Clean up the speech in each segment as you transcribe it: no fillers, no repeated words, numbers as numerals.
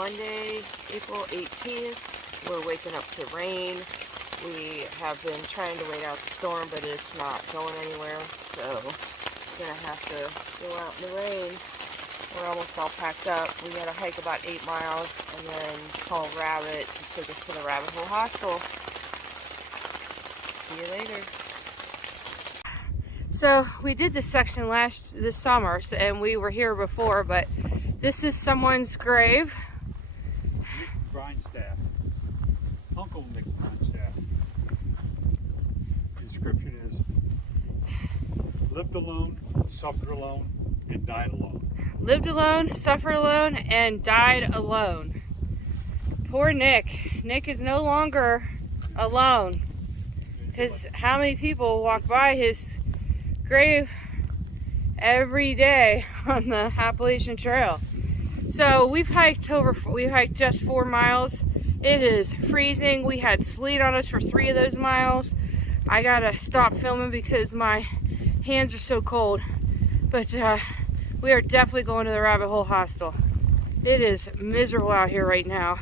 Monday, April 18th. We're waking up to rain. We have been trying to wait out the storm, but it's not going anywhere, so we're gonna have to go out in the rain. We're almost all packed up. We gotta hike about 8 miles and then call Rabbit to take us to the Rabbit Hole Hostel. See you later. So we did this section this summer, and we were here before, but this is someone's grave. Grindstaff. Uncle Nick Grindstaff. The inscription is, lived alone, suffered alone, and died alone. Lived alone, suffered alone, and died alone. Poor Nick. Nick is no longer alone. Because how many people walk by his grave every day on the Appalachian Trail? So we've hiked just 4 miles. It is freezing. We had sleet on us for 3 of those miles. I gotta stop filming because my hands are so cold. But we are definitely going to the Rabbit Hole Hostel. It is miserable out here right now.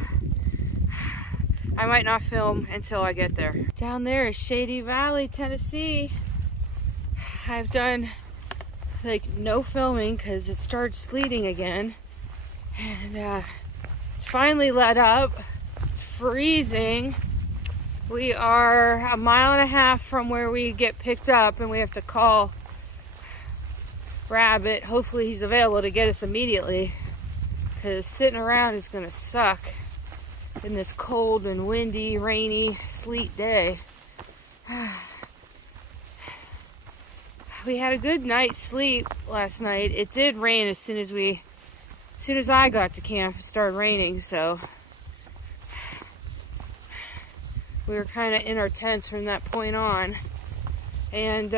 I might not film until I get there. Down there is Shady Valley, Tennessee. I've done like no filming because it started sleeting again. And it's finally let up. It's freezing. We are 1.5 miles from where we get picked up, and we have to call Rabbit. Hopefully he's available to get us immediately, because sitting around is gonna suck in this cold and windy, rainy, sleet day. We had a good night's sleep last night. It did rain as soon as I got to camp. It started raining, so we were kind of in our tents from that point on, and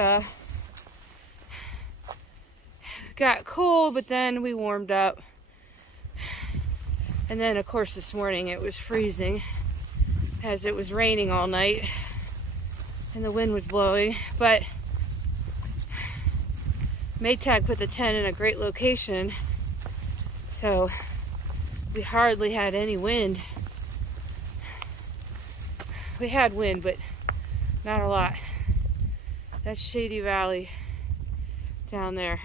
got cold, but then we warmed up. And then of course this morning it was freezing as it was raining all night and the wind was blowing. But Maytag put the tent in a great location, so we hardly had any wind. We had wind, but not a lot. That's Shady Valley down there.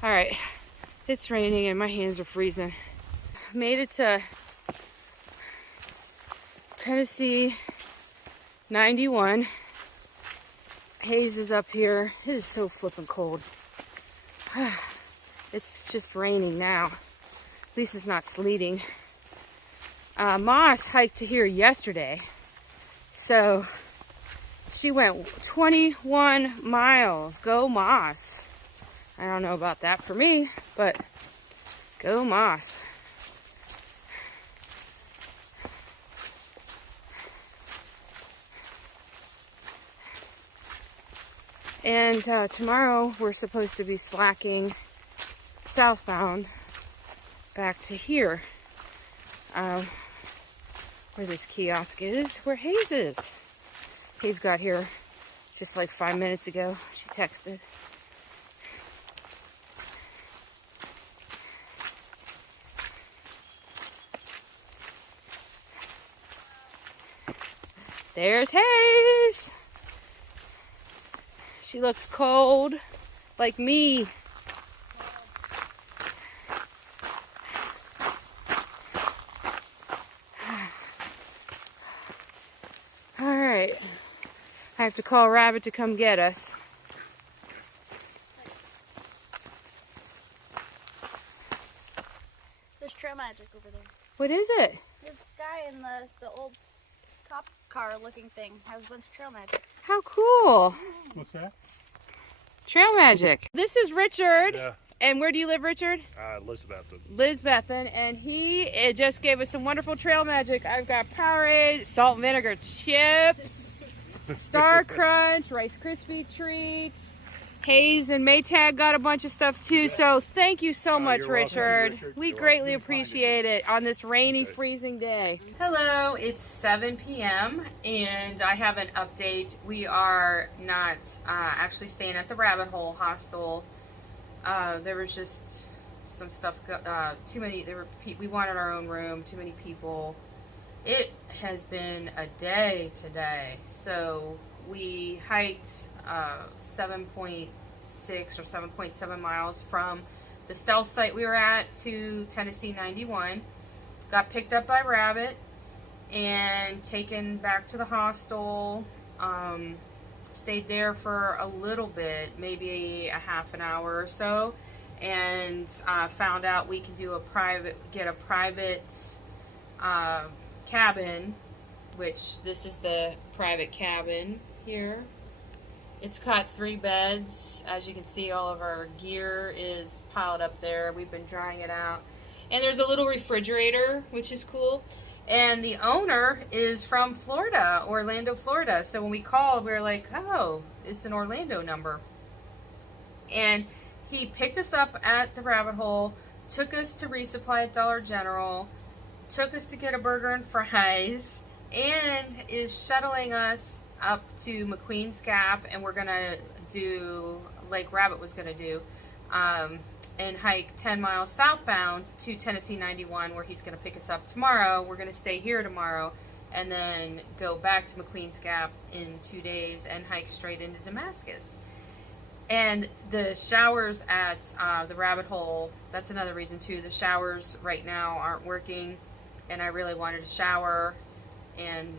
All right, it's raining and my hands are freezing. Made it to Tennessee 91. Haze is up here. It is so flippin' cold. It's just raining now. At least it's not sleeting. Moss hiked to here yesterday, so she went 21 miles. Go Moss. I don't know about that for me, but go Moss. And tomorrow we're supposed to be slacking southbound back to here, where this kiosk is, where Hayes is. Hayes got here just like 5 minutes ago. She texted. There's Hayes. She looks cold, like me. All right, I have to call Rabbit to come get us. There's trail magic over there. What is it? This guy in the old cop car looking thing has a bunch of trail magic. How cool. What's that? Trail magic. This is Richard. Yeah. And where do you live, Richard? Lisbethan. And he just gave us some wonderful trail magic. I've got Powerade, salt and vinegar chips, Star Crunch, Rice Krispie treats. Hayes and Maytag got a bunch of stuff too. So thank you so much, Richard. We greatly appreciate it on this rainy, freezing day. Hello, it's 7 p.m. and I have an update. We are not actually staying at the Rabbit Hole Hostel. There was just some stuff. Too many. We wanted our own room. Too many people. It has been a day today. So we hiked 7.6 or 7.7 miles from the stealth site we were at to Tennessee 91. Got picked up by Rabbit and taken back to the hostel. Stayed there for a little bit, maybe a half an hour or so, and found out we can get a private cabin, which this is the private cabin here. It's got 3 beds. As you can see, all of our gear is piled up there. We've been drying it out. And there's a little refrigerator, which is cool. And the owner is from Florida, Orlando, Florida. So when we called, we were like, oh, it's an Orlando number. And he picked us up at the Rabbit Hole, took us to resupply at Dollar General, took us to get a burger and fries, and is shuttling us up to McQueen's Gap, and we're gonna do, like Rabbit was gonna do, and hike 10 miles southbound to Tennessee 91, where he's gonna pick us up tomorrow. We're gonna stay here tomorrow, and then go back to McQueen's Gap in 2 days and hike straight into Damascus. And the showers at the Rabbit Hole, that's another reason too. The showers right now aren't working, and I really wanted to shower and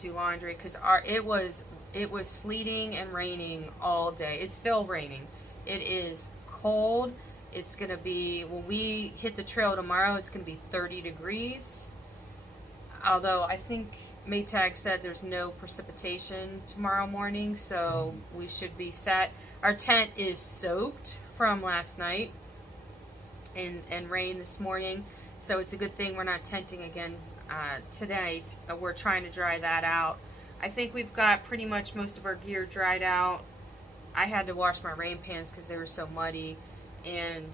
do laundry, because it was sleeting and raining all day. It's still raining. It is cold. It's gonna be, when we hit the trail tomorrow, it's gonna be 30 degrees. Although I think Maytag said there's no precipitation tomorrow morning, so we should be set. Our tent is soaked from last night and rain this morning, so it's a good thing we're not tenting again tonight. We're trying to dry that out. I think we've got pretty much most of our gear dried out. I had to wash my rain pants because they were so muddy, and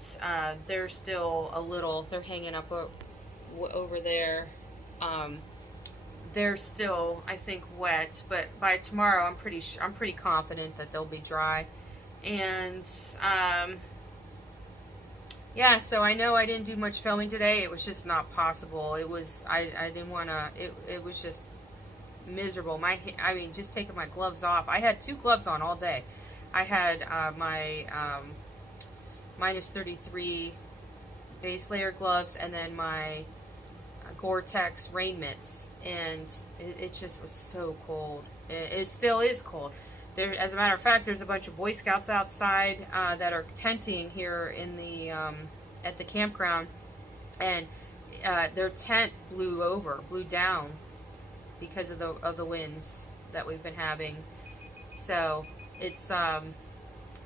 they're still a little, they're hanging up over there. They're still, I think, wet, but by tomorrow I'm pretty confident that they'll be dry. And yeah, so I know I didn't do much filming today. It was just not possible. It was, I didn't want to, it was just miserable. I mean, just taking my gloves off. I had 2 gloves on all day. I had my minus 33 base layer gloves, and then my Gore-Tex rain mitts, and it just was so cold. It still is cold. There, as a matter of fact, there's a bunch of Boy Scouts outside that are tenting here in the at the campground, and their tent blew down because of the winds that we've been having. So it's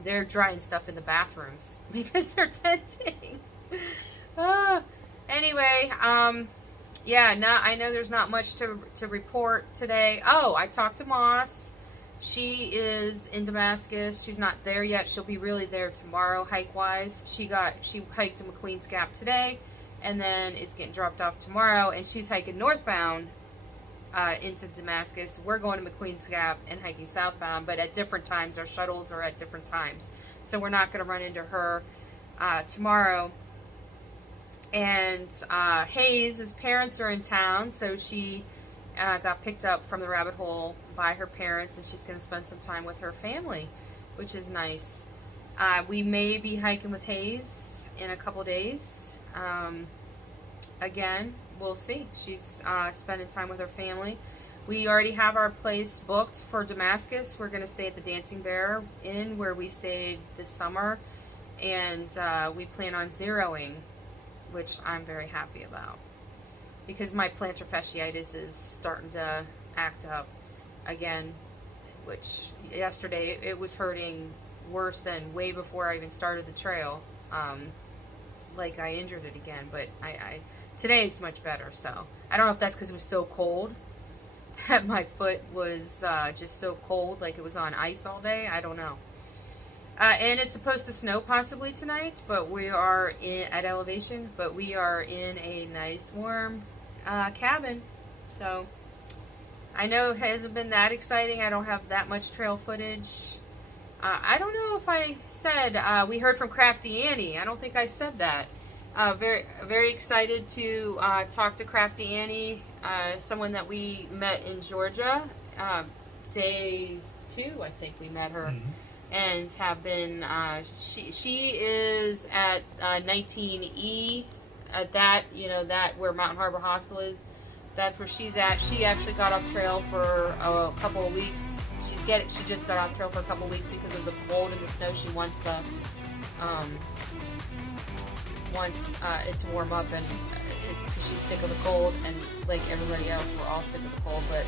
they're drying stuff in the bathrooms because they're tenting. Anyway, yeah, I know there's not much to report today. Oh, I talked to Moss. She is in Damascus. She's not there yet. She'll be really there tomorrow, hike-wise. She hiked to McQueen's Gap today, and then is getting dropped off tomorrow, and she's hiking northbound into Damascus. We're going to McQueen's Gap and hiking southbound, but at different times. Our shuttles are at different times, so we're not going to run into her tomorrow. And Hayes' parents are in town, so she got picked up from the Rabbit Hole by her parents, and she's going to spend some time with her family, which is nice. We may be hiking with Hayes in a couple days. Again, we'll see. She's spending time with her family. We already have our place booked for Damascus. We're going to stay at the Dancing Bear Inn, where we stayed this summer, and we plan on zeroing, which I'm very happy about, because my plantar fasciitis is starting to act up again, which yesterday it was hurting worse than way before I even started the trail. Like I injured it again, but today it's much better. So I don't know if that's because it was so cold that my foot was just so cold, like it was on ice all day. I don't know. And it's supposed to snow possibly tonight, but we are at elevation, but we are in a nice warm cabin. So I know it hasn't been that exciting. I don't have that much trail footage. I don't know if I said we heard from Crafty Annie. I don't think I said that. Very excited to talk to Crafty Annie, someone that we met in Georgia. Day 2, I think we met her, and have been. She is at 19E, at that that where Mountain Harbor Hostel is. That's where she's at. She actually got off trail for a couple of weeks. She just got off trail for a couple of weeks because of the cold and the snow. She wants it to warm up, and because she's sick of the cold, and like everybody else, we're all sick of the cold. But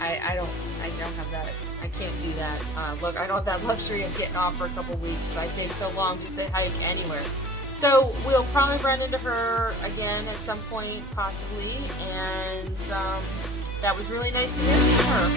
I don't have that. I can't do that. Look, I don't have that luxury of getting off for a couple of weeks. I take so long just to hike anywhere. So we'll probably run into her again at some point, possibly, and that was really nice to hear from her.